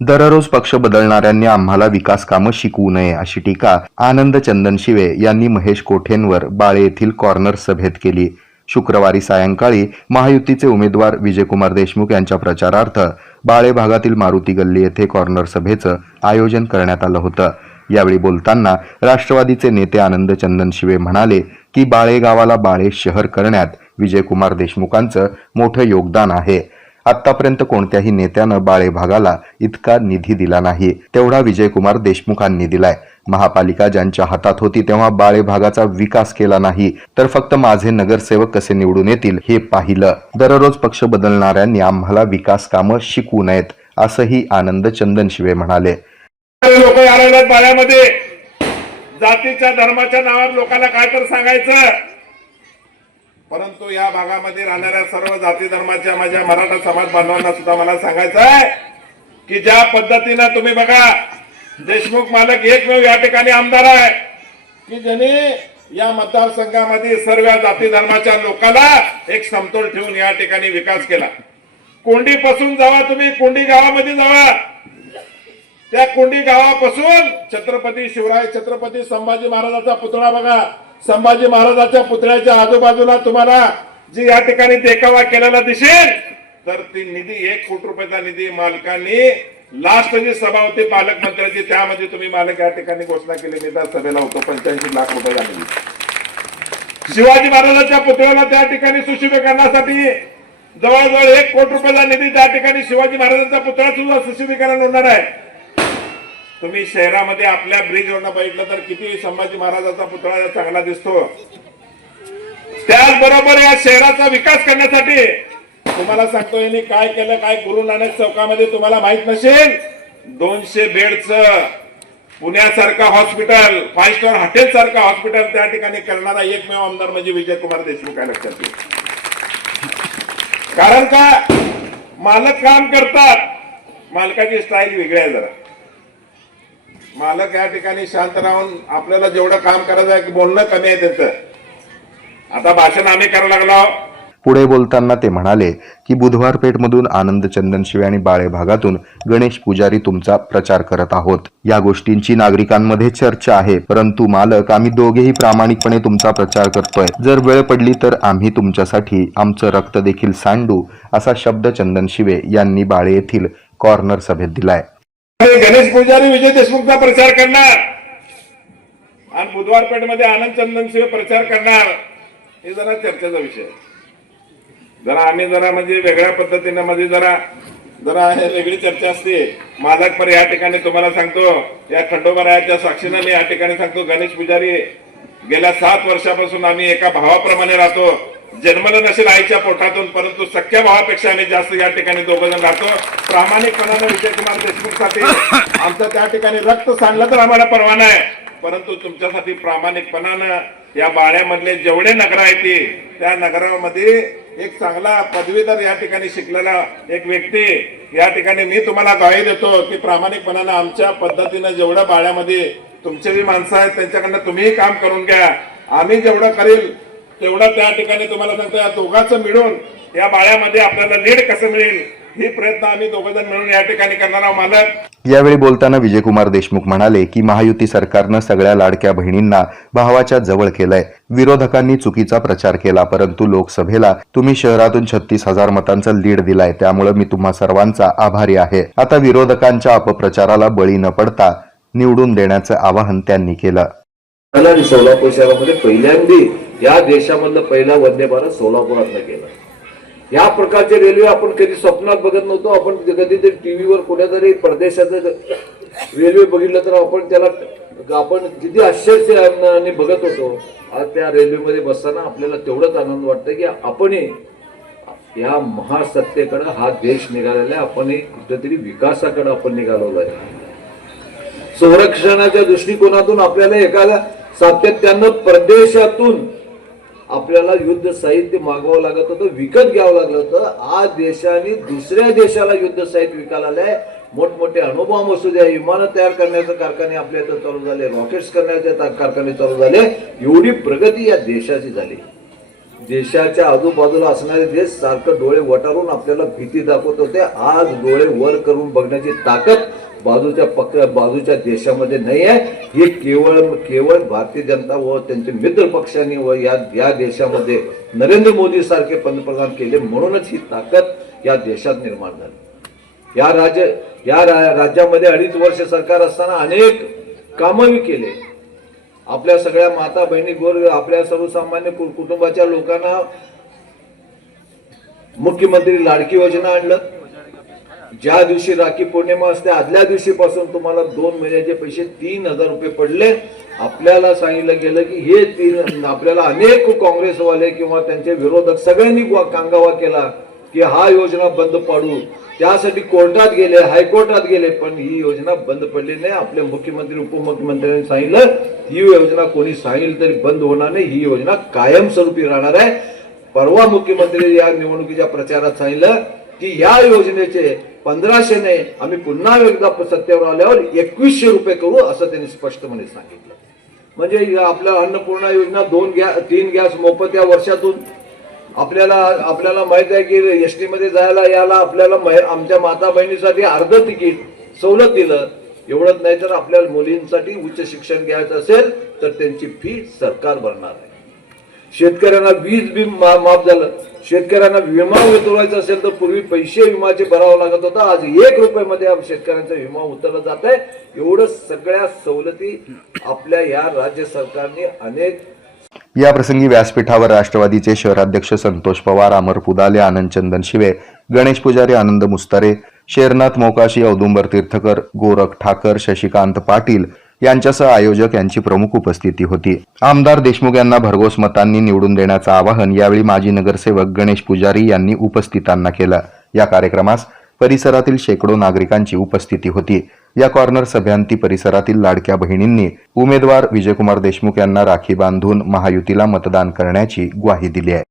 दररोज पक्ष बदलणाऱ्यांनी आम्हाला विकास कामं शिकवू नये अशी टीका आनंद चंदनशिवे यांनी महेश कोठेंवर बाळे येथील कॉर्नर सभेत केली. शुक्रवारी सायंकाळी महायुतीचे उमेदवार विजयकुमार देशमुख यांच्या प्रचारार्थ बाळे भागातील मारुती गल्ली येथे कॉर्नर सभेचं आयोजन करण्यात आलं होतं. यावेळी बोलताना राष्ट्रवादीचे नेते आनंद चंदनशिवे म्हणाले की बाळे गावाला बाळे शहर करण्यात विजयकुमार देशमुखांचं मोठं योगदान आहे. आतापर्यंत कोणत्याही नेत्यानं बाळे भागाला इतका निधी दिला नाही तेवढा विजयकुमार देशमुखांनी दिलाय. महापालिका ज्यांच्या हातात होती तेव्हा बाळे भागाचा विकास केला नाही तर फक्त माझे नगरसेवक कसे निवडून येतील हे पाहिलं. दररोज पक्ष बदलणाऱ्यांनी आम्हाला विकास कामं शिकवू नयेत असंही आनंद चंदनशिवे म्हणाले. लोक आलेल्या बाळ्यामध्ये जातीच्या धर्माच्या नावावर लोकांना काय तर सांगायचं, परंतु या भागामध्ये राहणाऱ्या सर्व जाती धर्माच्या माझ्या मराठा समाज बांधवांना सुद्धा मला सांगायचं आहे की ज्या पद्धतीनं तुम्ही बघा, देशमुख मालक एकमेव या ठिकाणी आमदार आहे की ज्यांनी या मतदारसंघामध्ये सर्व जाती धर्माच्या लोकांना एक समतोल ठेवून या ठिकाणी विकास केला. कोंडीपासून जावा, तुम्ही कोंडी गावामध्ये जावा, त्या कोंडी गावापासून छत्रपती शिवराय छत्रपती संभाजी महाराजांचा पुतळा बघा, संभाजी महाराजांच्या पुतळ्याच्या आजूबाजूला तुम्हाला जी या ठिकाणी देखावा केलेला दिसेल तर ती निधी 1 कोटी रुपयाचा निधी मालकांनी लास्ट जी सभा होती पालकमंत्र्याची त्यामध्ये तुम्ही मालक या ठिकाणी घोषणा केली. मी त्या सभेला होतो. 85 लाख रुपये निधी शिवाजी महाराजांच्या पुतळ्याला त्या ठिकाणी सुशोभीकरणासाठी जवळजवळ 1 कोटी रुपयाचा निधी त्या ठिकाणी शिवाजी महाराजांचा पुतळा सुद्धा सुशोभीकरण होणार आहे. तुम्ही शहरामध्ये आपल्या ब्रिजवरनं बघितलं तर किती संभाजी महाराजांचा पुतळा चांगला दिसतो. त्याचबरोबर या शहराचा विकास करण्यासाठी तुम्हाला सांगतो यांनी काय केलं, काय गुरु नानक चौकामध्ये तुम्हाला माहित नसेल, 200 बेडचं पुण्यासारखं हॉस्पिटल, 5 स्टार हॉटेल सारखं हॉस्पिटल त्या ठिकाणी करणारा एकमेव आमदार म्हणजे विजयकुमार देशमुख आहे. लक्षात घ्या. कारण का मालक काम करतात, मालकाची स्टाईल वेगळी आहे. जरा मालक या ठिकाणी शांत राहून आपल्याला जेवढं काम करायचं आहे बोलणं कमी आहे त्याचं. आता भाषण आम्ही करायला लागलो. पुढे बोलताना ते म्हणाले की बुधवार पेठमधून आनंद चंदनशिवे आणि बाळे भागातून गणेश पुजारी तुमचा प्रचार करत आहोत. या गोष्टींची नागरिकांमध्ये चर्चा आहे, परंतु मालक आम्ही दोघेही प्रामाणिकपणे तुमचा प्रचार करतोय. जर वेळ पडली तर आम्ही तुमच्यासाठी आमचं रक्त देखील सांडू असा शब्द चंदनशिवे यांनी बाळे येथील कॉर्नर सभेत दिलाय. गणेश पुजारी विजय देशमुखचा प्रचार करणार आणि बुधवार पेठमध्ये आनंद चंदनशिवे प्रचार करणार हे जरा चर्चेचा विषय. जरा आम्ही जरा म्हणजे वेगळ्या पद्धतीने मध्ये जरा वेगळी चर्चा असते. मालक पर या ठिकाणी तुम्हाला सांगतो, या खंडोबारायाच्या साक्षीने मी या ठिकाणी सांगतो, गणेश पुजारी गेल्या 7 वर्षापासून आम्ही एका भावाप्रमाणे राहतो. जन्मलं नसेल आईच्या पोटातून, परंतु सख्या भावापेक्षा आम्ही जास्त या ठिकाणी 2 जण राहतो. प्रामाणिकपणाने विजयकुमार देशमुखसाठी आमचं त्या ठिकाणी रक्त सांडलं तर आम्हाला परवाना आहे, परंतु तुमच्यासाठी प्रामाणिकपणानं या बाळ्यामधले जेवढे नगर आहेत त्या नगरामध्ये एक चांगला पदवीधर या ठिकाणी शिकलेला एक व्यक्ती या ठिकाणी मी तुम्हाला ग्वाही देतो की प्रामाणिकपणानं आमच्या पद्धतीनं जेवढं बाळ्यामध्ये तुमचे जी माणसं आहेत त्यांच्याकडनं तुम्हीही काम करून घ्या. आम्ही जेवढं करेल तेवढं त्या ठिकाणी तुम्हाला सांगतो या दोघांचं मिळून या बाळ्यामध्ये आपल्याला लीड कसं मिळेल ही प्रयत्न आम्ही 2 जण मिळून या ठिकाणी करणार आहोत. मालक यावेळी बोलताना विजयकुमार देशमुख म्हणाले की महायुती सरकारनं सगळ्या लाडक्या बहिणींना भावाच्या जवळ केलंय. विरोधकांनी चुकीचा प्रचार केला, परंतु लोकसभेला तुम्ही शहरातून 36,000 मतांचा लीड दिलाय, त्यामुळे मी तुम्हा सर्वांचा आभारी आहे. आता विरोधकांच्या अपप्रचाराला बळी न पडता निवडून देण्याचं आवाहन त्यांनी केलं. सोलापूर शहरामध्ये पहिल्यांदा या देशामधलं पहिला वंदे भारत सोलापुरातनं केलं. या प्रकारचे रेल्वे आपण कधी स्वप्नात बघत नव्हतो. आपण कधीतरी टीव्हीवर कुठेतरी परदेशाचं रेल्वे बघितलं तर आपण किती आश्चर्याने बघत होतो. आज त्या रेल्वेमध्ये बसताना आपल्याला तेवढंच आनंद वाटतं की आपण या महासत्तेकडे हा देश निघालेला आहे. आपण कुठेतरी विकासाकडे आपण निघालेलो आहे. संरक्षणाच्या दृष्टिकोनातून आपल्याला एखाद्या सातत्यानं परदेशातून आपल्याला युद्ध साहित्य मागवावं लागत होतं, विकत घ्यावं लागलं होतं. आज देशाने दुसऱ्या देशाला युद्ध साहित्य विकायला आलंय. मोठमोठे अणुबॉम्ब असू द्या, विमानं तयार करण्याचे कारखाने आपल्या इथं चालू झाले, रॉकेट्स करण्याचे कारखाने चालू झाले. एवढी प्रगती या देशाची झाली. देशाच्या आजूबाजूला असणारे देश सारखं डोळे वटारून आपल्याला भीती दाखवत होते. आज डोळे वर करून बघण्याची ताकद बाजूच्या देशामध्ये नाही आहे. हे केवळ भारतीय जनता व त्यांचे मित्र पक्षांनी व या देशामध्ये नरेंद्र मोदी सारखे पंतप्रधान केले म्हणूनच ही ताकद या देशात निर्माण झाली. या राज्यामध्ये 2.5 वर्ष सरकार असताना अनेक कामं केले. आपल्या सगळ्या माता बहिणी आपल्या सर्वसामान्य कुटुंबाच्या लोकांना मुख्यमंत्री लाडकी योजना आणलं. ज्या दिवशी राखी पौर्णिमा असते आदल्या दिवशीपासून तुम्हाला 2 महिन्याचे पैसे 3,000 रुपये पडले. आपल्याला सांगितलं गेलं की हे आपल्याला अनेक काँग्रेसवाले किंवा त्यांचे विरोधक सगळ्यांनी कांगावा केला की हा योजना बंद पाडू. त्यासाठी कोर्टात गेले, हायकोर्टात गेले, पण ही योजना बंद पडली नाही. आपले मुख्यमंत्री उपमुख्यमंत्र्यांनी सांगितलं ही योजना कोणी सांगितलं तरी बंद होणार नाही, ही योजना कायमस्वरूपी राहणार आहे. परवा मुख्यमंत्री या निवडणुकीच्या प्रचारात सांगितलं की या योजनेचे 1,500 ने आम्ही पुन्हा एकदा सत्तेवर आल्यावर 2,100 रुपये करू असं त्यांनी स्पष्टपणे सांगितलं. म्हणजे आपल्या अन्नपूर्णा योजना 3 गॅस मोफत या वर्षातून आपल्याला माहित आहे की एसटी मध्ये जायला याला आपल्याला आमच्या माता बहिणीसाठी अर्ध तिकीट सवलत दिलं. एवढंच नाही तर आपल्या मुलींसाठी उच्च शिक्षण घ्यायचं असेल तर त्यांची फी सरकार भरणार आहे. शेतकऱ्यांना वीज बिल माफ झालं. शेतकऱ्यांना विमा उतरवायचा असेल तर पूर्वी पैसे विमाचे भरावं लागत होता. आज 1 रुपयामध्ये शेतकऱ्यांचा विमा उतरला जात आहे. एवढं सगळ्या सवलती आपल्या या राज्य सरकारने अनेक. या प्रसंगी व्यासपीठावर राष्ट्रवादीचे शहराध्यक्ष संतोष पवार, अमर पुदाले, आनंद चंदनशिवे, गणेश पुजारी, आनंद मुस्तारे, शेरनाथ मोकाशी, औदुंबर तीर्थकर, गोरख ठाकर, शशिकांत पाटील यांच्यासह आयोजक यांची प्रमुख उपस्थिती होती. आमदार देशमुख यांना भरघोस मतांनी निवडून देण्याचं आवाहन यावेळी माजी नगरसेवक गणेश पुजारी यांनी उपस्थितांना केलं. या कार्यक्रमास परिसरातील शेकडो नागरिकांची उपस्थिती होती. या कॉर्नर सभ्यांती परिसरातील लाडक्या बहिणींनी उमेदवार विजयकुमार देशमुख यांना राखी बांधून महायुतीला मतदान करण्याची ग्वाही दिली आहे.